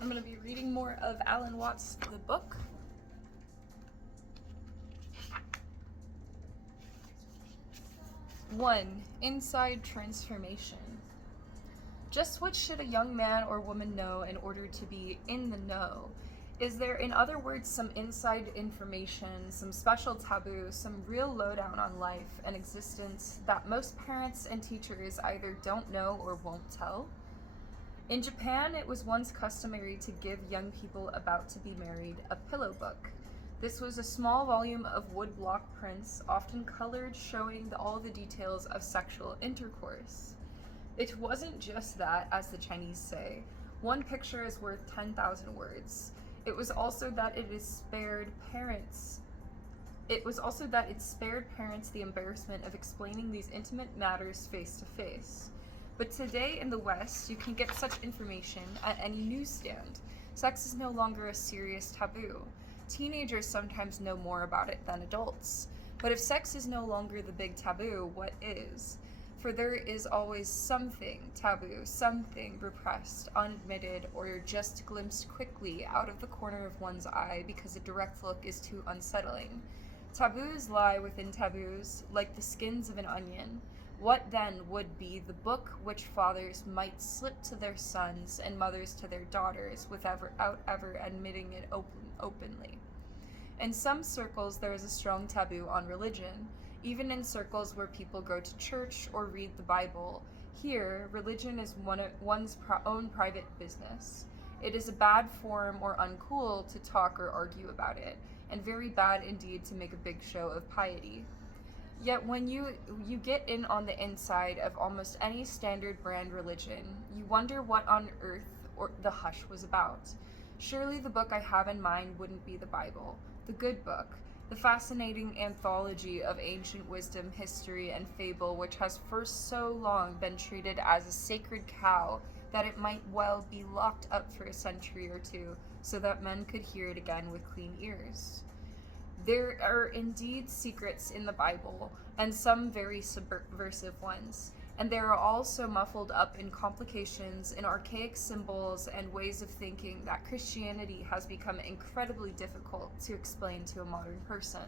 I'm going to be reading more of Alan Watts' The Book. 1. Inside Transformation. Just what should a young man or woman know in order to be in the know? Is there, in other words, some inside information, some special taboo, some real lowdown on life and existence that most parents and teachers either don't know or won't tell? In Japan, it was once customary to give young people about to be married a pillow book. This was a small volume of woodblock prints, often colored, showing all the details of sexual intercourse. It wasn't just that, as the Chinese say. One picture is worth 10,000 words. It was also that it spared parents the embarrassment of explaining these intimate matters face to face. But today in the West, you can get such information at any newsstand. Sex is no longer a serious taboo. Teenagers sometimes know more about it than adults. But if sex is no longer the big taboo, what is? For there is always something taboo, something repressed, unadmitted, or just glimpsed quickly out of the corner of one's eye because a direct look is too unsettling. Taboos lie within taboos, like the skins of an onion. What then would be the book which fathers might slip to their sons and mothers to their daughters without ever admitting it openly? In some circles, there is a strong taboo on religion. Even in circles where people go to church or read the Bible, here, religion is one's own private business. It is a bad form or uncool to talk or argue about it, and very bad indeed to make a big show of piety. Yet when you get in on the inside of almost any standard brand religion, you wonder what on earth the hush was about. Surely the book I have in mind wouldn't be the Bible, the good book, the fascinating anthology of ancient wisdom, history, and fable which has for so long been treated as a sacred cow that it might well be locked up for a century or two so that men could hear it again with clean ears. There are indeed secrets in the Bible, and some very subversive ones, and they are all so muffled up in complications, in archaic symbols and ways of thinking that Christianity has become incredibly difficult to explain to a modern person.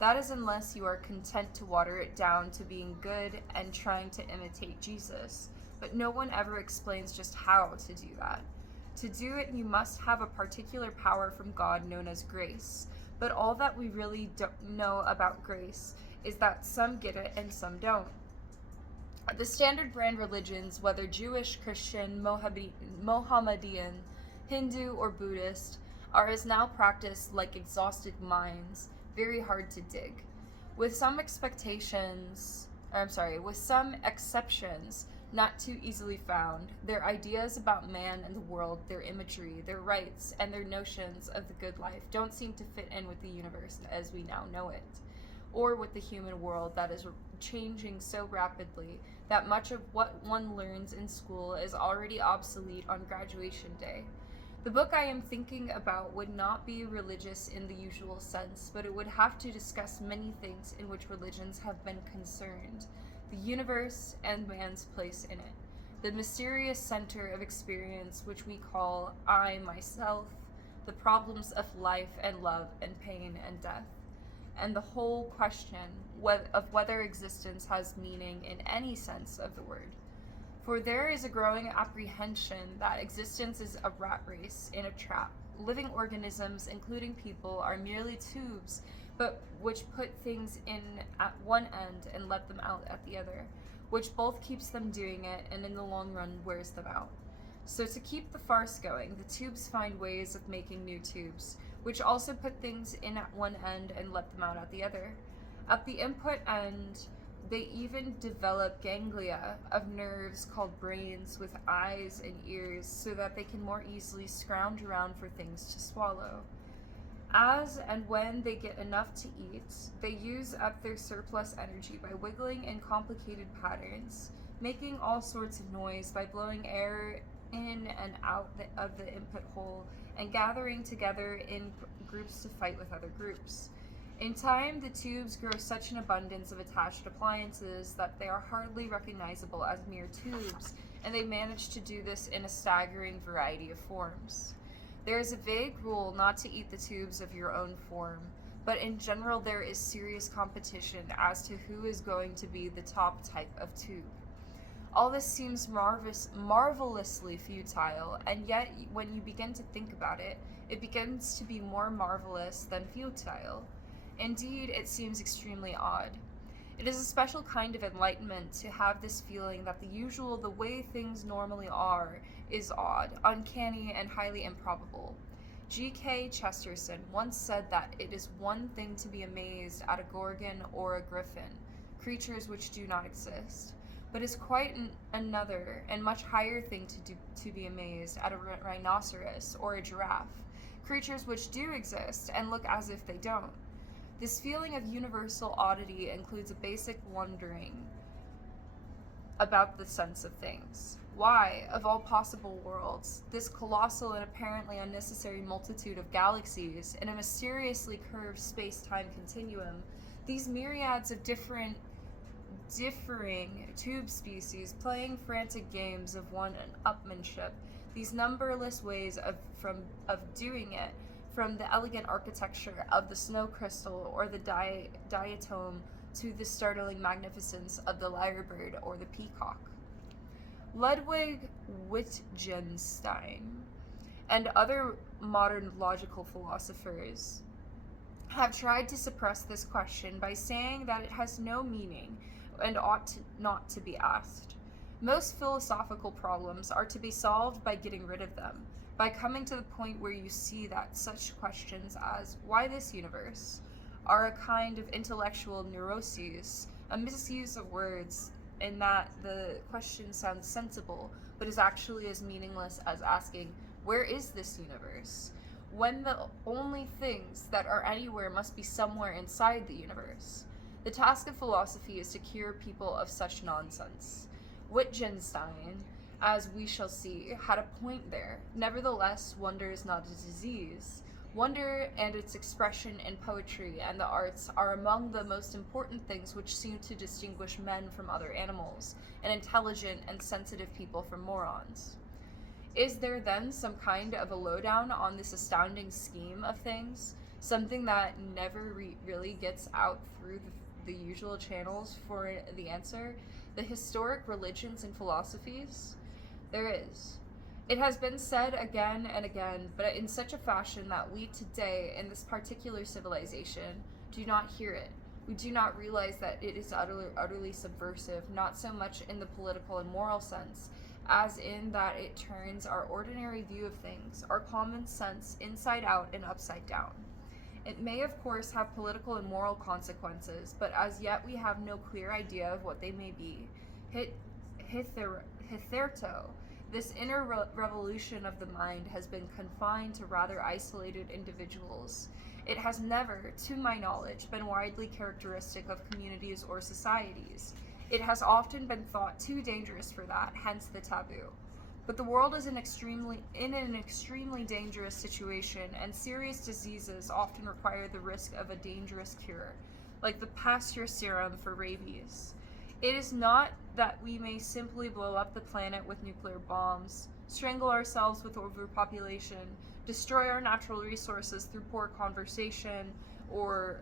That is unless you are content to water it down to being good and trying to imitate Jesus, but no one ever explains just how to do that. To do it, you must have a particular power from God known as grace. But all that we really don't know about grace is that some get it and some don't. The standard brand religions, whether Jewish, Christian, Mohammedan, Hindu, or Buddhist, are as now practiced like exhausted mines, very hard to dig. With some exceptions, not too easily found, their ideas about man and the world, their imagery, their rights, and their notions of the good life don't seem to fit in with the universe as we now know it, or with the human world that is changing so rapidly that much of what one learns in school is already obsolete on graduation day. The book I am thinking about would not be religious in the usual sense, but it would have to discuss many things in which religions have been concerned: the universe and man's place in it, the mysterious center of experience which we call I, myself, the problems of life and love and pain and death, and the whole question of whether existence has meaning in any sense of the word. For there is a growing apprehension that existence is a rat race in a trap. Living organisms, including people, are merely tubes, but which put things in at one end and let them out at the other, which both keeps them doing it and in the long run wears them out. So to keep the farce going, the tubes find ways of making new tubes, which also put things in at one end and let them out at the other. At the input end, they even develop ganglia of nerves called brains with eyes and ears so that they can more easily scrounge around for things to swallow. As and when they get enough to eat, they use up their surplus energy by wiggling in complicated patterns, making all sorts of noise by blowing air in and out of the input hole, and gathering together in groups to fight with other groups. In time, the tubes grow such an abundance of attached appliances that they are hardly recognizable as mere tubes, and they manage to do this in a staggering variety of forms. There is a vague rule not to eat the tubes of your own form, but in general there is serious competition as to who is going to be the top type of tube. All this seems marvelously futile, and yet when you begin to think about it, it begins to be more marvelous than futile. Indeed, it seems extremely odd. It is a special kind of enlightenment to have this feeling that the way things normally are, is odd, uncanny, and highly improbable. G.K. Chesterton once said that it is one thing to be amazed at a gorgon or a griffin, creatures which do not exist, but is quite another and much higher thing to be amazed at a rhinoceros or a giraffe, creatures which do exist and look as if they don't. This feeling of universal oddity includes a basic wondering about the sense of things. Why, of all possible worlds, this colossal and apparently unnecessary multitude of galaxies in a mysteriously curved space-time continuum, these myriads of differing tube species playing frantic games of one-upmanship, these numberless ways of doing it, from the elegant architecture of the snow crystal or the diatom to the startling magnificence of the lyrebird or the peacock. Ludwig Wittgenstein and other modern logical philosophers have tried to suppress this question by saying that it has no meaning and not to be asked. Most philosophical problems are to be solved by getting rid of them, by coming to the point where you see that such questions as, why this universe, are a kind of intellectual neuroses, a misuse of words, in that the question sounds sensible, but is actually as meaningless as asking, where is this universe, when the only things that are anywhere must be somewhere inside the universe. The task of philosophy is to cure people of such nonsense. Wittgenstein, as we shall see, had a point there. Nevertheless, wonder is not a disease. Wonder and its expression in poetry and the arts are among the most important things which seem to distinguish men from other animals, and intelligent and sensitive people from morons. Is there then some kind of a lowdown on this astounding scheme of things? Something that never really gets out through the usual channels for the answer? The historic religions and philosophies? There is. It has been said again and again, but in such a fashion that we today, in this particular civilization, do not hear it. We do not realize that it is utterly subversive, not so much in the political and moral sense, as in that it turns our ordinary view of things, our common sense, inside out and upside down. It may, of course, have political and moral consequences, but as yet we have no clear idea of what they may be. Hitherto, this inner revolution of the mind has been confined to rather isolated individuals. It has never, to my knowledge, been widely characteristic of communities or societies. It has often been thought too dangerous for that, hence the taboo. But the world is in an extremely dangerous situation, and serious diseases often require the risk of a dangerous cure, like the Pasteur serum for rabies. It is not that we may simply blow up the planet with nuclear bombs, strangle ourselves with overpopulation, destroy our natural resources through poor conservation, or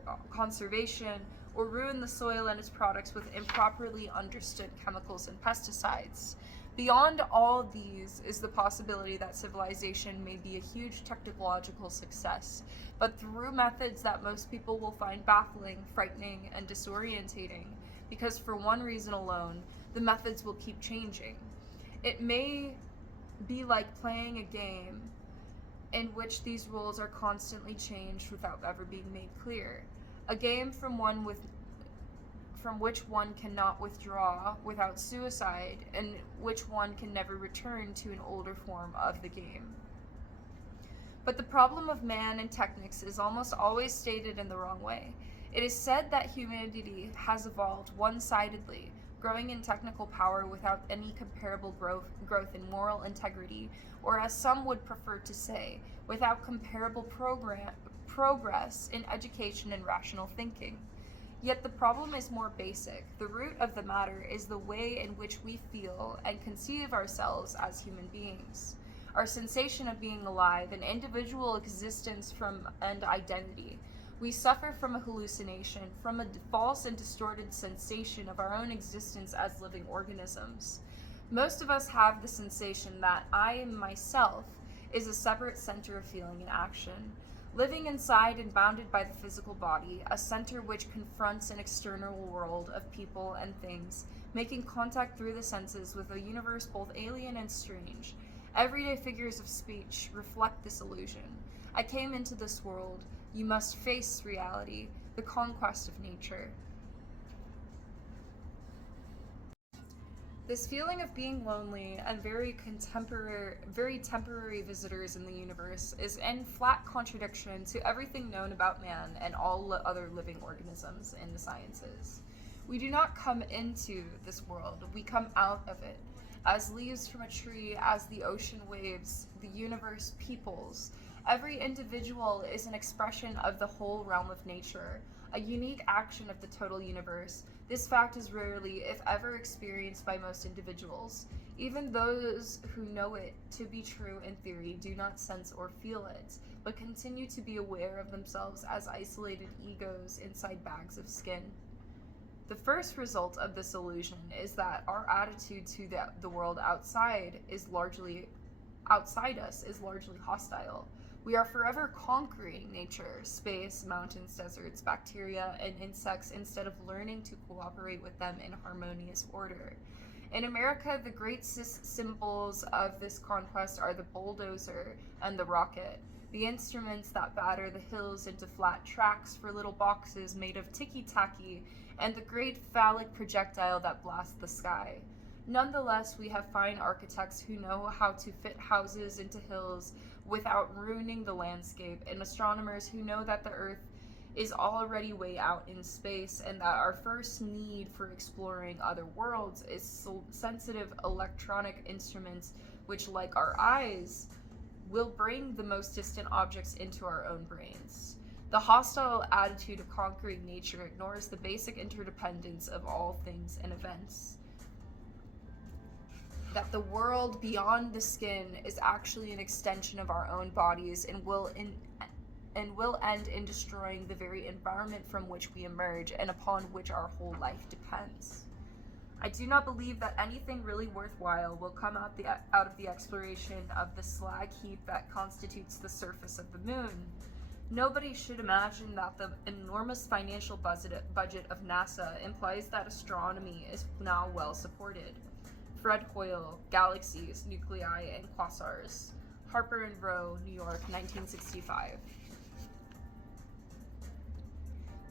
ruin the soil and its products with improperly understood chemicals and pesticides. Beyond all these is the possibility that civilization may be a huge technological success, but through methods that most people will find baffling, frightening, and disorientating, because for one reason alone, the methods will keep changing. It may be like playing a game in which these rules are constantly changed without ever being made clear. A game from which one cannot withdraw without suicide, and which one can never return to an older form of the game. But the problem of man and technics is almost always stated in the wrong way. It is said that humanity has evolved one-sidedly, growing in technical power without any comparable growth in moral integrity, or as some would prefer to say, without comparable progress in education and rational thinking. Yet the problem is more basic. The root of the matter is the way in which we feel and conceive ourselves as human beings. Our sensation of being alive, an individual existence and identity. We suffer from a hallucination, from a false and distorted sensation of our own existence as living organisms. Most of us have the sensation that I myself is a separate center of feeling and action, living inside and bounded by the physical body, a center which confronts an external world of people and things, making contact through the senses with a universe both alien and strange. Everyday figures of speech reflect this illusion. I came into this world. You must face reality, the conquest of nature. This feeling of being lonely and very temporary visitors in the universe is in flat contradiction to everything known about man and all other living organisms in the sciences. We do not come into this world, we come out of it. As leaves from a tree, as the ocean waves, the universe peoples. Every individual is an expression of the whole realm of nature, a unique action of the total universe. This fact is rarely, if ever, experienced by most individuals. Even those who know it to be true in theory do not sense or feel it, but continue to be aware of themselves as isolated egos inside bags of skin. The first result of this illusion is that our attitude to the world outside us is largely hostile. We are forever conquering nature, space, mountains, deserts, bacteria, and insects instead of learning to cooperate with them in harmonious order. In America, the great symbols of this conquest are the bulldozer and the rocket, the instruments that batter the hills into flat tracks for little boxes made of ticky-tacky, and the great phallic projectile that blasts the sky. Nonetheless, we have fine architects who know how to fit houses into hills without ruining the landscape, and astronomers who know that the Earth is already way out in space and that our first need for exploring other worlds is sensitive electronic instruments which, like our eyes, will bring the most distant objects into our own brains. The hostile attitude of conquering nature ignores the basic interdependence of all things and events. That the world beyond the skin is actually an extension of our own bodies and will end in destroying the very environment from which we emerge and upon which our whole life depends. I do not believe that anything really worthwhile will come out of the exploration of the slag heap that constitutes the surface of the moon. Nobody should imagine that the enormous financial budget of NASA implies that astronomy is now well supported. Fred Hoyle, Galaxies, Nuclei, and Quasars. Harper and Row, New York, 1965.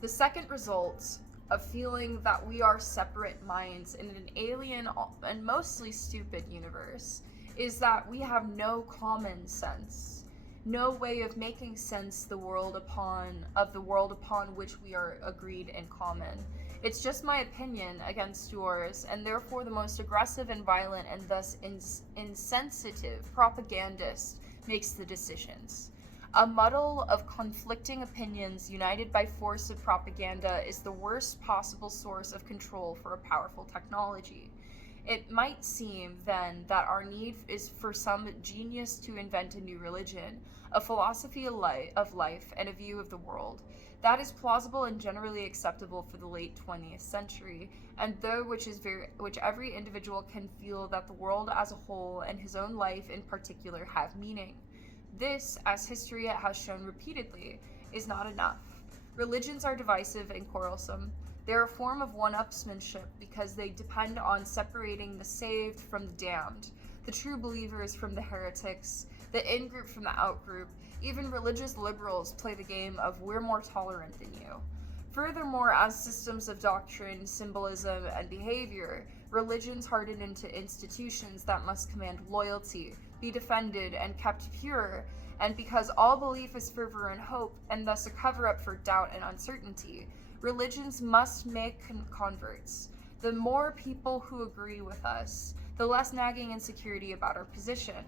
The second result of feeling that we are separate minds in an alien and mostly stupid universe is that we have no common sense, no way of making sense of the world upon which we are agreed in common. It's just my opinion against yours, and therefore the most aggressive and violent and thus insensitive propagandist makes the decisions. A muddle of conflicting opinions united by force of propaganda is the worst possible source of control for a powerful technology. It might seem, then, that our need is for some genius to invent a new religion, a philosophy of life, and a view of the world. That is plausible and generally acceptable for the late 20th century, and which every individual can feel that the world as a whole and his own life in particular have meaning. This, as history has shown repeatedly, is not enough. Religions are divisive and quarrelsome. They're a form of one-upsmanship because they depend on separating the saved from the damned, the true believers from the heretics, the in-group from the out-group. Even religious liberals play the game of we're more tolerant than you. Furthermore, as systems of doctrine, symbolism, and behavior, religions harden into institutions that must command loyalty, be defended, and kept pure, and because all belief is fervor and hope, and thus a cover-up for doubt and uncertainty, religions must make converts. The more people who agree with us, the less nagging insecurity about our position.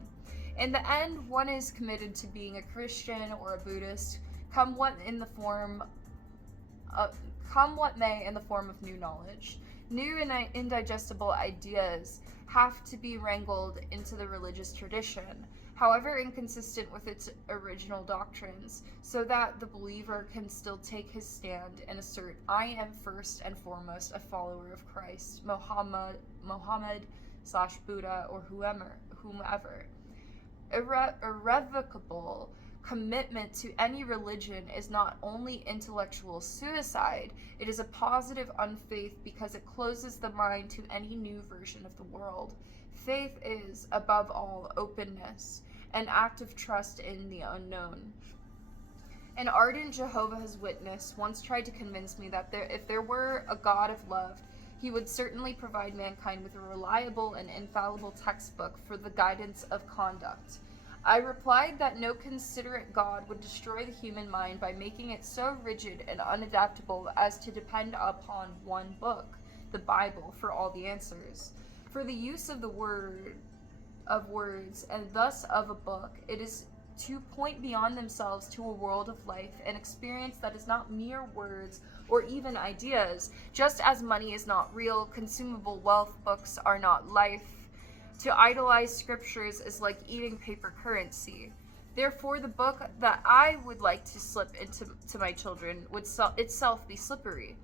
In the end, one is committed to being a Christian or a Buddhist, come what in the form uh, come what may in the form of new knowledge. New and indigestible ideas have to be wrangled into the religious tradition, however inconsistent with its original doctrines, so that the believer can still take his stand and assert, I am first and foremost a follower of Christ, Mohammed / Buddha, or whomever. Irrevocable commitment to any religion is not only intellectual suicide, it is a positive unfaith because it closes the mind to any new version of the world. Faith is, above all, openness, an act of trust in the unknown. An ardent Jehovah's Witness once tried to convince me that if there were a God of love, he would certainly provide mankind with a reliable and infallible textbook for the guidance of conduct. I replied that no considerate God would destroy the human mind by making it so rigid and unadaptable as to depend upon one book, the Bible, for all the answers. For the use of words, and thus of a book, it is to point beyond themselves to a world of life, an experience that is not mere words or even ideas. Just as money is not real, consumable wealth, books are not life. To idolize scriptures is like eating paper currency. Therefore, the book that I would like to slip into my children would itself be slippery.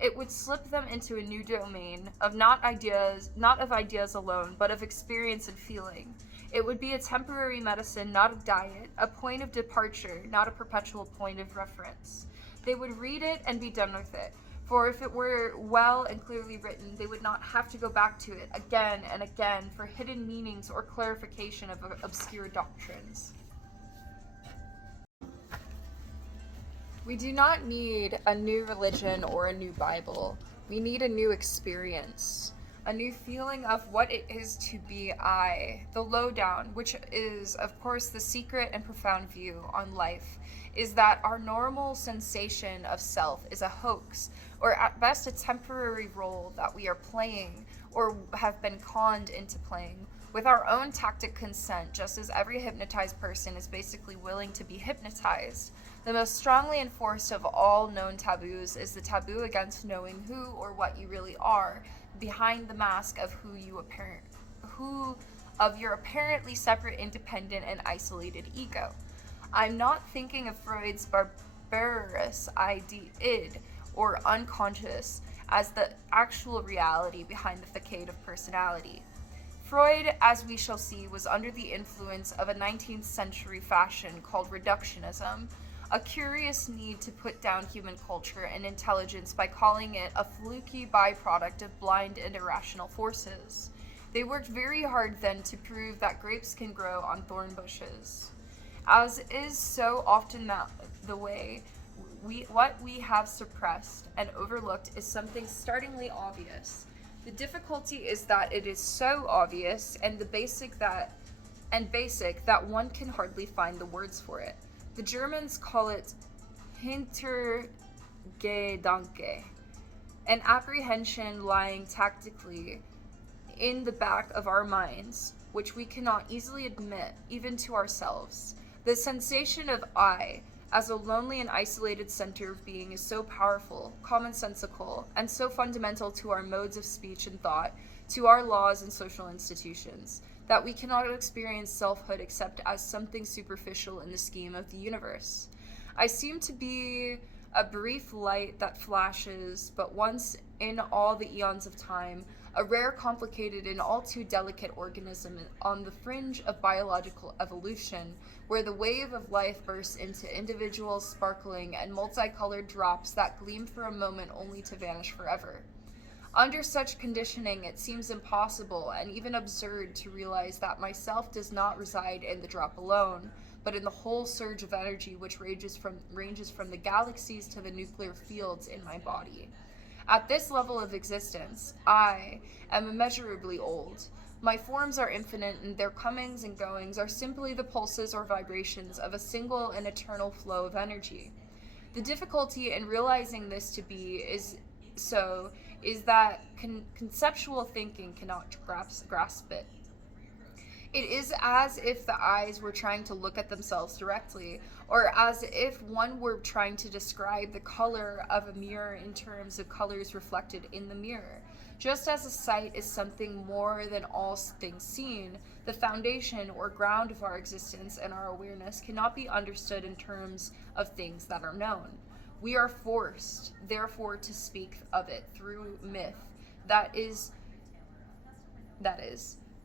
It would slip them into a new domain of not of ideas alone, but of experience and feeling. It would be a temporary medicine, not a diet, a point of departure, not a perpetual point of reference. They would read it and be done with it. For if it were well and clearly written, they would not have to go back to it again and again for hidden meanings or clarification of obscure doctrines. We do not need a new religion or a new Bible. We need a new experience, a new feeling of what it is to be I. The lowdown, which is, of course, the secret and profound view on life, is that our normal sensation of self is a hoax, or at best a temporary role that we are playing or have been conned into playing with our own tacit consent, just as every hypnotized person is basically willing to be hypnotized. The most strongly enforced of all known taboos is the taboo against knowing who or what you really are behind the mask of your apparently separate, independent, and isolated ego. I'm not thinking of Freud's barbarous id or unconscious as the actual reality behind the facade of personality. Freud, as we shall see, was under the influence of a 19th century fashion called reductionism, a curious need to put down human culture and intelligence by calling it a fluky byproduct of blind and irrational forces. They worked very hard then to prove that grapes can grow on thorn bushes. As is so often the way, what we have suppressed and overlooked is something startlingly obvious. The difficulty is that it is so obvious and basic that one can hardly find the words for it. The Germans call it Hintergedanke, an apprehension lying tactically in the back of our minds, which we cannot easily admit, even to ourselves. The sensation of I, as a lonely and isolated center of being, is so powerful, commonsensical, and so fundamental to our modes of speech and thought, to our laws and social institutions, that we cannot experience selfhood except as something superficial in the scheme of the universe. I seem to be a brief light that flashes but once in all the eons of time, a rare, complicated, and all too delicate organism on the fringe of biological evolution, where the wave of life bursts into individual, sparkling, and multicolored drops that gleam for a moment only to vanish forever. Under such conditioning, it seems impossible and even absurd to realize that myself does not reside in the drop alone, but in the whole surge of energy which ranges from the galaxies to the nuclear fields in my body. At this level of existence, I am immeasurably old. My forms are infinite, and their comings and goings are simply the pulses or vibrations of a single and eternal flow of energy. The difficulty in realizing this to be is that conceptual thinking cannot grasp it. It is as if the eyes were trying to look at themselves directly, or as if one were trying to describe the color of a mirror in terms of colors reflected in the mirror. Just as a sight is something more than all things seen, the foundation or ground of our existence and our awareness cannot be understood in terms of things that are known. We are forced, therefore, to speak of it through myth, that is,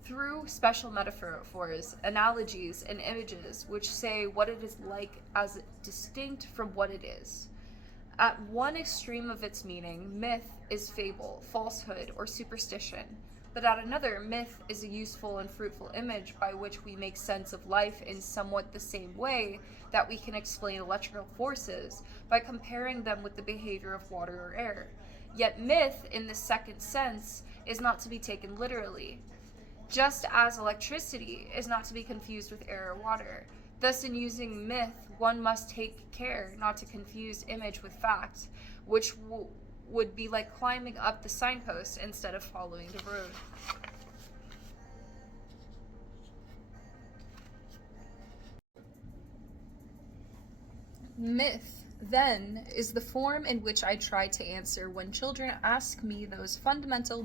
through special metaphors, analogies, and images which say what it is like as distinct from what it is. At one extreme of its meaning, myth is fable, falsehood, or superstition, but at another, myth is a useful and fruitful image by which we make sense of life in somewhat the same way that we can explain electrical forces by comparing them with the behavior of water or air. Yet myth, in the second sense, is not to be taken literally, just as electricity is not to be confused with air or water. Thus, in using myth, one must take care not to confuse image with fact, which would be like climbing up the signpost instead of following the road. Myth, then, is the form in which I try to answer when children ask me those fundamental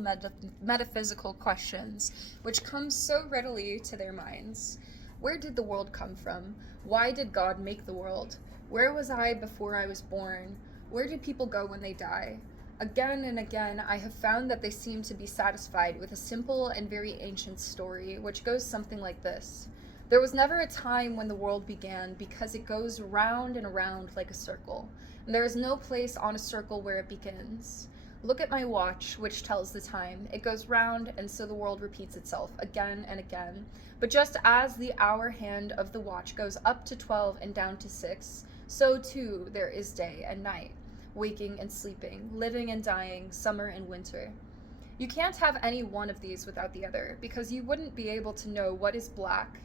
metaphysical questions which come so readily to their minds. Where did the world come from? Why did God make the world? Where was I before I was born? Where do people go when they die? Again and again, I have found that they seem to be satisfied with a simple and very ancient story, which goes something like this. There was never a time when the world began, because it goes round and around like a circle, and there is no place on a circle where it begins. Look at my watch, which tells the time. It goes round, and so the world repeats itself again and again. But just as the hour hand of the watch goes up to 12 and down to 6, so too there is day and night, waking and sleeping, living and dying, summer and winter. You can't have any one of these without the other, because you wouldn't be able to know what is black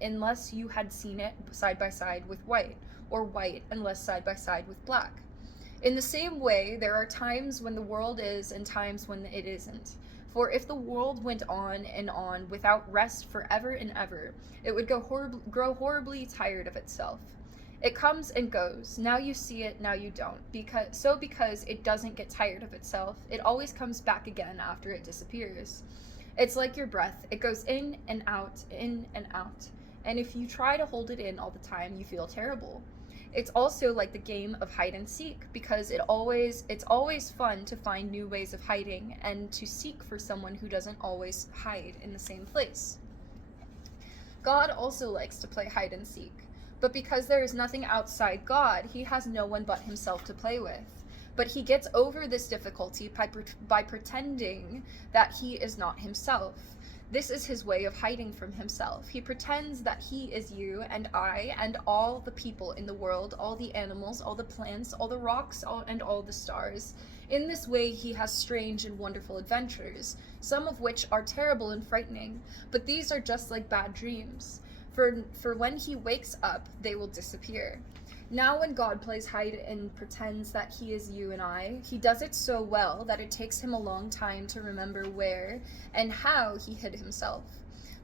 unless you had seen it side by side with white, or white unless side by side with black. In the same way, there are times when the world is and times when it isn't. For if the world went on and on without rest forever and ever, it would grow horribly tired of itself. It comes and goes. Now you see it, now you don't. Because it doesn't get tired of itself, it always comes back again after it disappears. It's like your breath. It goes in and out, in and out. And if you try to hold it in all the time, you feel terrible. It's also like the game of hide and seek, because it's always fun to find new ways of hiding and to seek for someone who doesn't always hide in the same place. God also likes to play hide and seek, but because there is nothing outside God, he has no one but himself to play with. But he gets over this difficulty by pretending that he is not himself. This is his way of hiding from himself. He pretends that he is you and I and all the people in the world, all the animals, all the plants, all the rocks, and all the stars. In this way, he has strange and wonderful adventures, some of which are terrible and frightening, but these are just like bad dreams. For when he wakes up, they will disappear. Now when God plays hide and pretends that he is you and I, he does it so well that it takes him a long time to remember where and how he hid himself.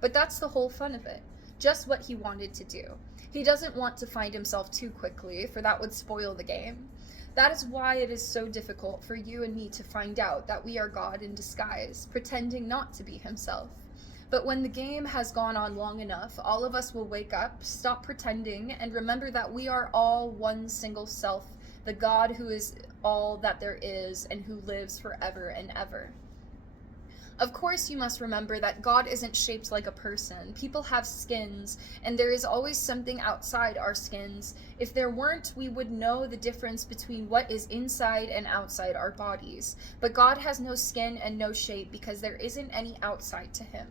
But that's the whole fun of it, just what he wanted to do. He doesn't want to find himself too quickly, for that would spoil the game. That is why it is so difficult for you and me to find out that we are God in disguise, pretending not to be himself. But when the game has gone on long enough, all of us will wake up, stop pretending, and remember that we are all one single self, the God who is all that there is and who lives forever and ever. Of course, you must remember that God isn't shaped like a person. People have skins, and there is always something outside our skins. If there weren't, we would know the difference between what is inside and outside our bodies. But God has no skin and no shape because there isn't any outside to him.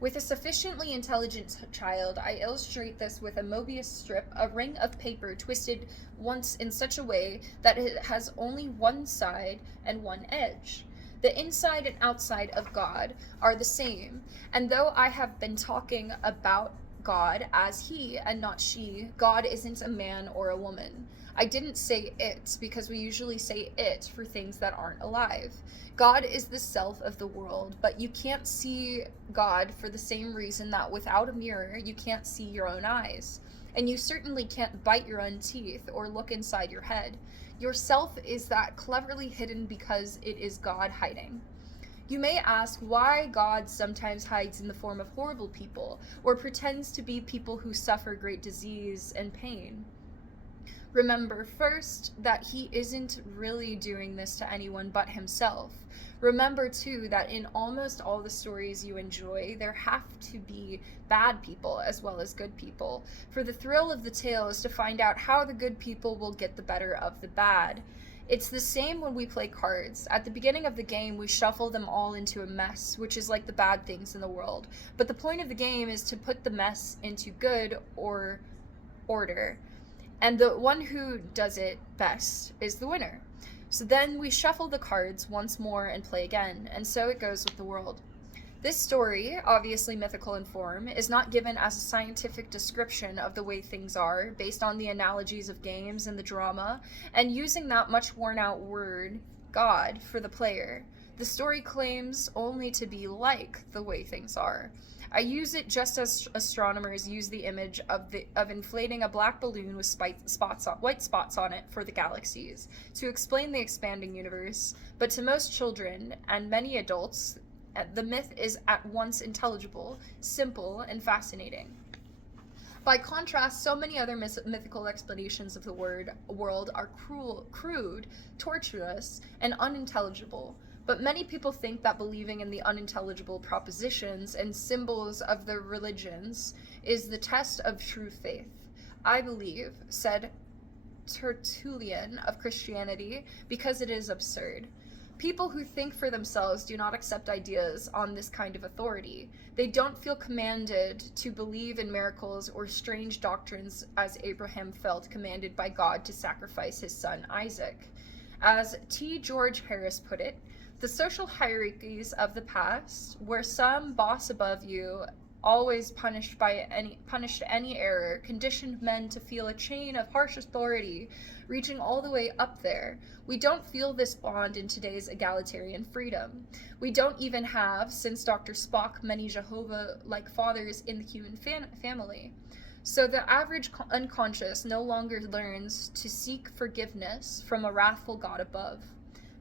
With a sufficiently intelligent child, I illustrate this with a Mobius strip, a ring of paper twisted once in such a way that it has only one side and one edge. The inside and outside of God are the same, and though I have been talking about God as he and not she. God isn't a man or a woman. I didn't say it because we usually say it for things that aren't alive. God is the self of the world, but you can't see God for the same reason that without a mirror, you can't see your own eyes. And you certainly can't bite your own teeth or look inside your head. Your self is that cleverly hidden because it is God hiding. You may ask why God sometimes hides in the form of horrible people, or pretends to be people who suffer great disease and pain. Remember first that he isn't really doing this to anyone but himself. Remember too that in almost all the stories you enjoy, there have to be bad people as well as good people. For the thrill of the tale is to find out how the good people will get the better of the bad. It's the same when we play cards. At the beginning of the game, we shuffle them all into a mess, which is like the bad things in the world. But the point of the game is to put the mess into good or order. And the one who does it best is the winner. So then we shuffle the cards once more and play again, and so it goes with the world. This story, obviously mythical in form, is not given as a scientific description of the way things are, based on the analogies of games and the drama, and using that much worn out word, God, for the player. The story claims only to be like the way things are. I use it just as astronomers use the image of inflating a black balloon with white spots on it for the galaxies to explain the expanding universe. But to most children and many adults, the myth is at once intelligible, simple, and fascinating. By contrast, so many other mythical explanations of the world are crude, tortuous, and unintelligible. But many people think that believing in the unintelligible propositions and symbols of the religions is the test of true faith. I believe, said Tertullian of Christianity, because it is absurd. People who think for themselves do not accept ideas on this kind of authority. They don't feel commanded to believe in miracles or strange doctrines as Abraham felt commanded by God to sacrifice his son Isaac. As T. George Harris put it, the social hierarchies of the past, where some boss above you always punished any error, conditioned men to feel a chain of harsh authority reaching all the way up there. We don't feel this bond in today's egalitarian freedom. We don't even have, since Dr. Spock, many Jehovah-like fathers in the human family. So the average unconscious no longer learns to seek forgiveness from a wrathful God above.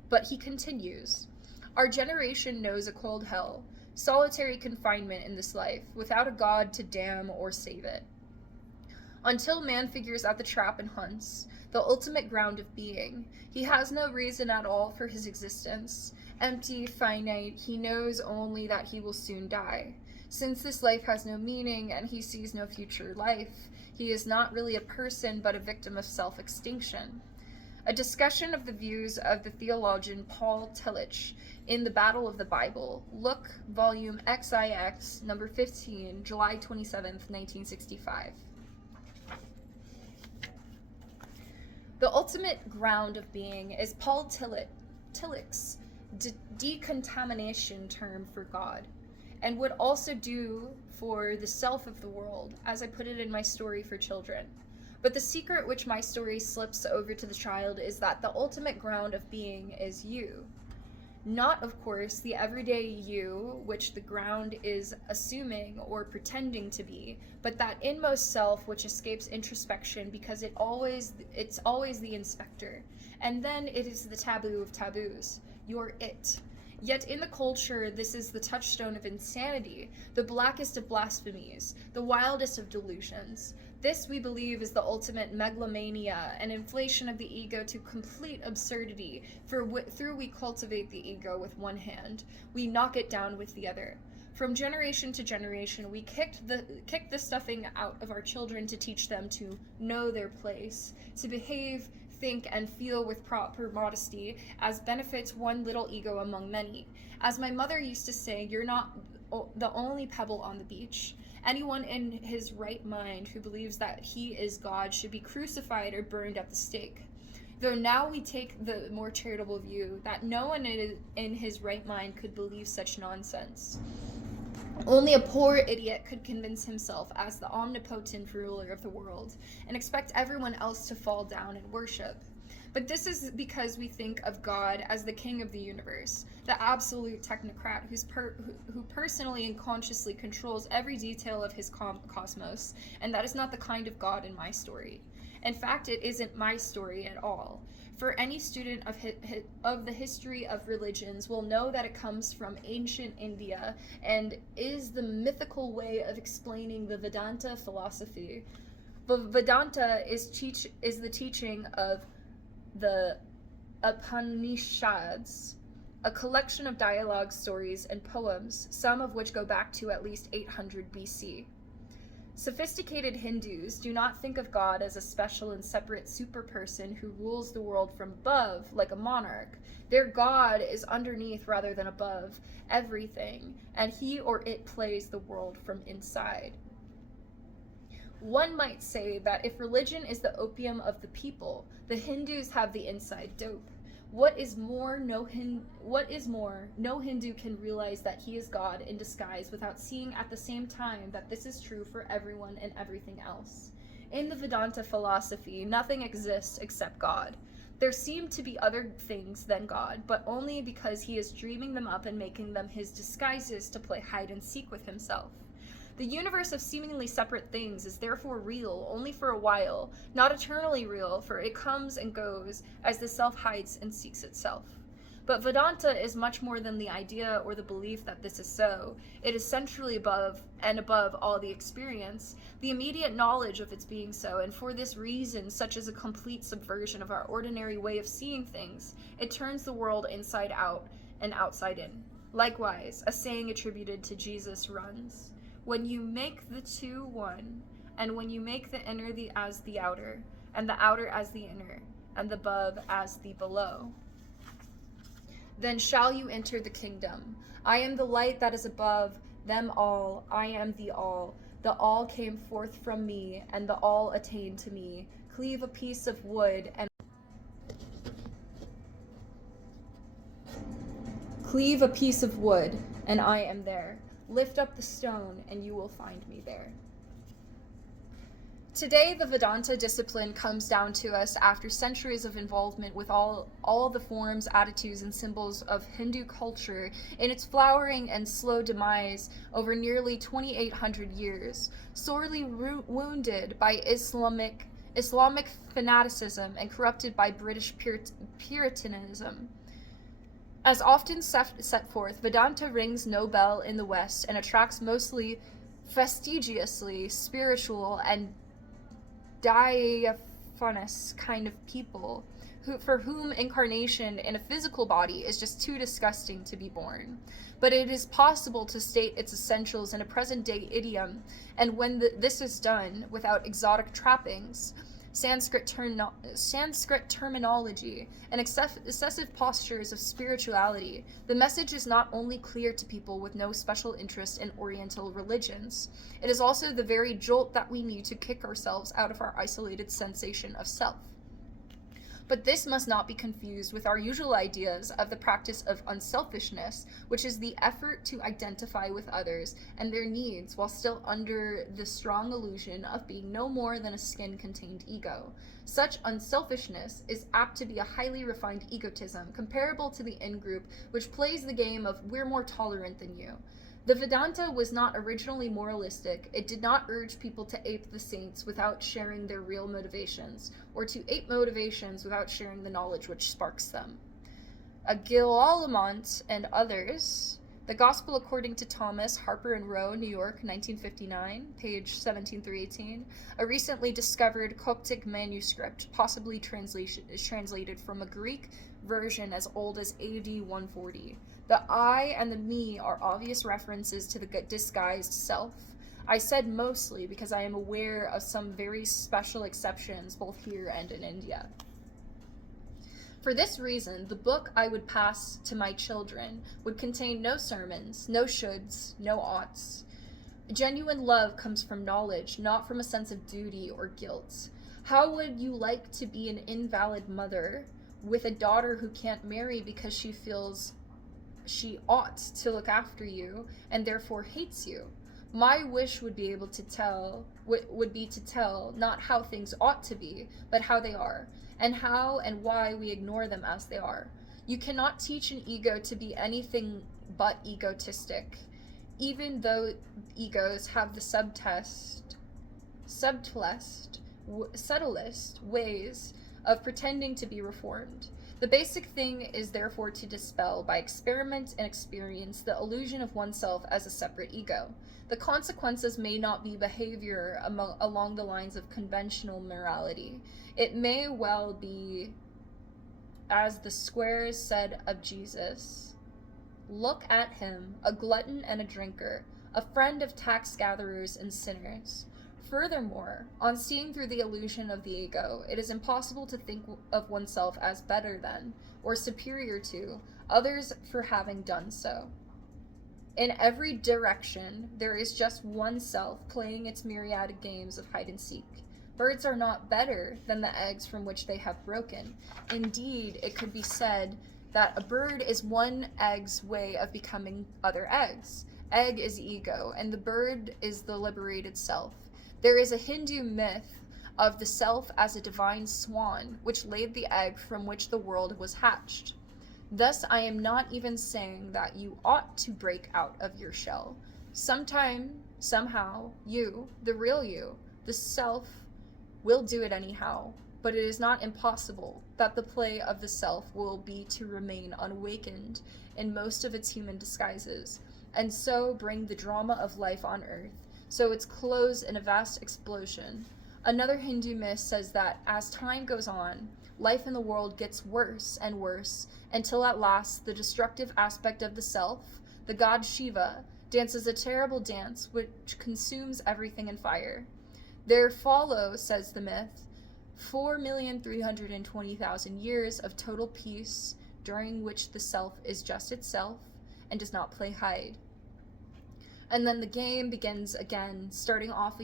But he continues, our generation knows a cold hell, solitary confinement in this life, without a God to damn or save it. Until man figures out the trap and hunts, the ultimate ground of being, he has no reason at all for his existence. Empty, finite, he knows only that he will soon die. Since this life has no meaning and he sees no future life, he is not really a person but a victim of self-extinction. A discussion of the views of the theologian Paul Tillich in The Battle of the Bible. Look, volume XIX, number 15, July 27th, 1965. The ultimate ground of being is Paul Tillich's decontamination term for God, and would also do for the self of the world, as I put it in my story for children. But the secret which my story slips over to the child is that the ultimate ground of being is you. Not, of course, the everyday you, which the ground is assuming or pretending to be, but that inmost self which escapes introspection because it's always the inspector. And then it is the taboo of taboos. You're it. Yet in the culture, this is the touchstone of insanity, the blackest of blasphemies, the wildest of delusions. This, we believe, is the ultimate megalomania, an inflation of the ego to complete absurdity, for through we cultivate the ego with one hand, we knock it down with the other. From generation to generation, we kick the stuffing out of our children to teach them to know their place, to behave, think, and feel with proper modesty, as benefits one little ego among many. As my mother used to say, you're not the only pebble on the beach. Anyone in his right mind who believes that he is God should be crucified or burned at the stake. Though now we take the more charitable view that no one in his right mind could believe such nonsense. Only a poor idiot could convince himself as the omnipotent ruler of the world and expect everyone else to fall down and worship. But this is because we think of God as the king of the universe, the absolute technocrat who personally and consciously controls every detail of his cosmos, and that is not the kind of God in my story. In fact, it isn't my story at all. For any student of the history of religions will know that it comes from ancient India and is the mythical way of explaining the Vedanta philosophy. Vedanta is the teaching of the Upanishads, a collection of dialogue, stories, and poems, some of which go back to at least 800 BC. Sophisticated Hindus do not think of God as a special and separate super person who rules the world from above like a monarch. Their God is underneath rather than above everything, and he or it plays the world from inside. One might say that if religion is the opium of the people, the Hindus have the inside dope. What is more, no Hindu can realize that he is God in disguise without seeing at the same time that this is true for everyone and everything else. In the Vedanta philosophy, nothing exists except God. There seem to be other things than God, but only because he is dreaming them up and making them his disguises to play hide and seek with himself. The universe of seemingly separate things is therefore real only for a while, not eternally real, for it comes and goes as the self hides and seeks itself. But Vedanta is much more than the idea or the belief that this is so. It is centrally above all the experience, the immediate knowledge of its being so, and for this reason, such as a complete subversion of our ordinary way of seeing things, it turns the world inside out and outside in. Likewise, a saying attributed to Jesus runs, "When you make the two one, and when you make the inner as the outer, and the outer as the inner, and the above as the below, then shall you enter the kingdom. I am the light that is above them all. I am the all. The all came forth from me, and the all attained to me. Cleave a piece of wood, and I am there. Lift up the stone, and you will find me there." Today, the Vedanta discipline comes down to us after centuries of involvement with all the forms, attitudes, and symbols of Hindu culture in its flowering and slow demise over nearly 2,800 years, sorely wounded by Islamic fanaticism and corrupted by British Puritanism. As often set forth, Vedanta rings no bell in the West and attracts mostly fastidiously spiritual and diaphanous kind of people for whom incarnation in a physical body is just too disgusting to be borne. But it is possible to state its essentials in a present-day idiom, and when this is done without exotic trappings, Sanskrit terminology, and excessive postures of spirituality, the message is not only clear to people with no special interest in Oriental religions, it is also the very jolt that we need to kick ourselves out of our isolated sensation of self. But this must not be confused with our usual ideas of the practice of unselfishness, which is the effort to identify with others and their needs while still under the strong illusion of being no more than a skin-contained ego. Such unselfishness is apt to be a highly refined egotism, comparable to the in-group, which plays the game of "we're more tolerant than you." The Vedanta was not originally moralistic. It did not urge people to ape the saints without sharing their real motivations, or to ape motivations without sharing the knowledge which sparks them. Gil-Alamont and others, The Gospel According to Thomas, Harper and Row, New York, 1959, page 17-18, a recently discovered Coptic manuscript, possibly translated from a Greek version as old as AD 140. The I and the me are obvious references to the disguised self. I said mostly because I am aware of some very special exceptions both here and in India. For this reason, the book I would pass to my children would contain no sermons, no shoulds, no oughts. Genuine love comes from knowledge, not from a sense of duty or guilt. How would you like to be an invalid mother with a daughter who can't marry because she feels she ought to look after you and therefore hates you. My wish would be able to tell, would be to tell not how things ought to be, but how they are, and how and why we ignore them as they are. You cannot teach an ego to be anything but egotistic, even though egos have the subtlest ways of pretending to be reformed. The basic thing is therefore to dispel, by experiment and experience, the illusion of oneself as a separate ego. The consequences may not be behavior along the lines of conventional morality. It may well be, as the squares said of Jesus, "Look at him, a glutton and a drinker, a friend of tax gatherers and sinners." Furthermore, on seeing through the illusion of the ego, it is impossible to think of oneself as better than, or superior to, others for having done so. In every direction, there is just one self playing its myriad games of hide and seek. Birds are not better than the eggs from which they have broken. Indeed, it could be said that a bird is one egg's way of becoming other eggs. Egg is ego, and the bird is the liberated self. There is a Hindu myth of the self as a divine swan, which laid the egg from which the world was hatched. Thus, I am not even saying that you ought to break out of your shell. Sometime, somehow, you, the real you, the self, will do it anyhow, but it is not impossible that the play of the self will be to remain unawakened in most of its human disguises, and so bring the drama of life on earth, so its close in a vast explosion. Another Hindu myth says that as time goes on, life in the world gets worse and worse, until at last the destructive aspect of the self, the god Shiva, dances a terrible dance which consumes everything in fire. There follow, says the myth, 4,320,000 years of total peace, during which the self is just itself and does not play hide. And then the game begins again, starting off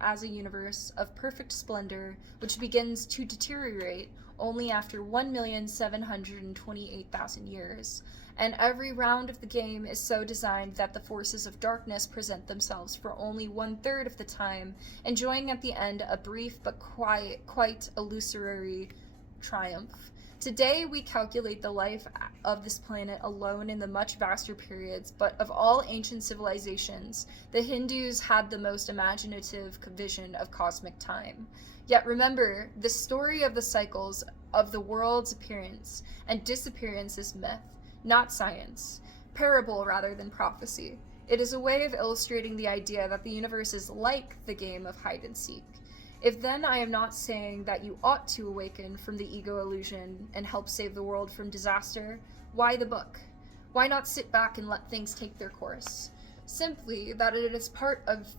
as a universe of perfect splendor, which begins to deteriorate only after 1,728,000 years. And every round of the game is so designed that the forces of darkness present themselves for only 1/3 of the time, enjoying at the end a brief but quite illusory triumph. Today we calculate the life of this planet alone in the much vaster periods, but of all ancient civilizations, the Hindus had the most imaginative vision of cosmic time. Yet remember, the story of the cycles of the world's appearance and disappearance is myth, not science, parable rather than prophecy. It is a way of illustrating the idea that the universe is like the game of hide and seek. If then I am not saying that you ought to awaken from the ego illusion and help save the world from disaster, why the book? Why not sit back and let things take their course? Simply that it is part of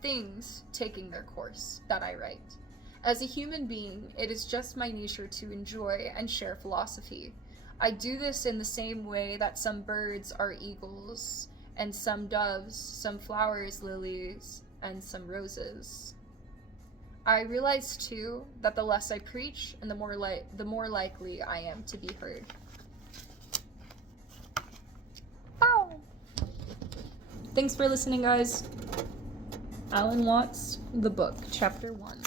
things taking their course that I write. As a human being, it is just my nature to enjoy and share philosophy. I do this in the same way that some birds are eagles, and some doves, some flowers lilies, and some roses. I realize too that the less I preach, and the more likely I am to be heard. Ow! Thanks for listening, guys. Alan Watts, The Book, Chapter 1.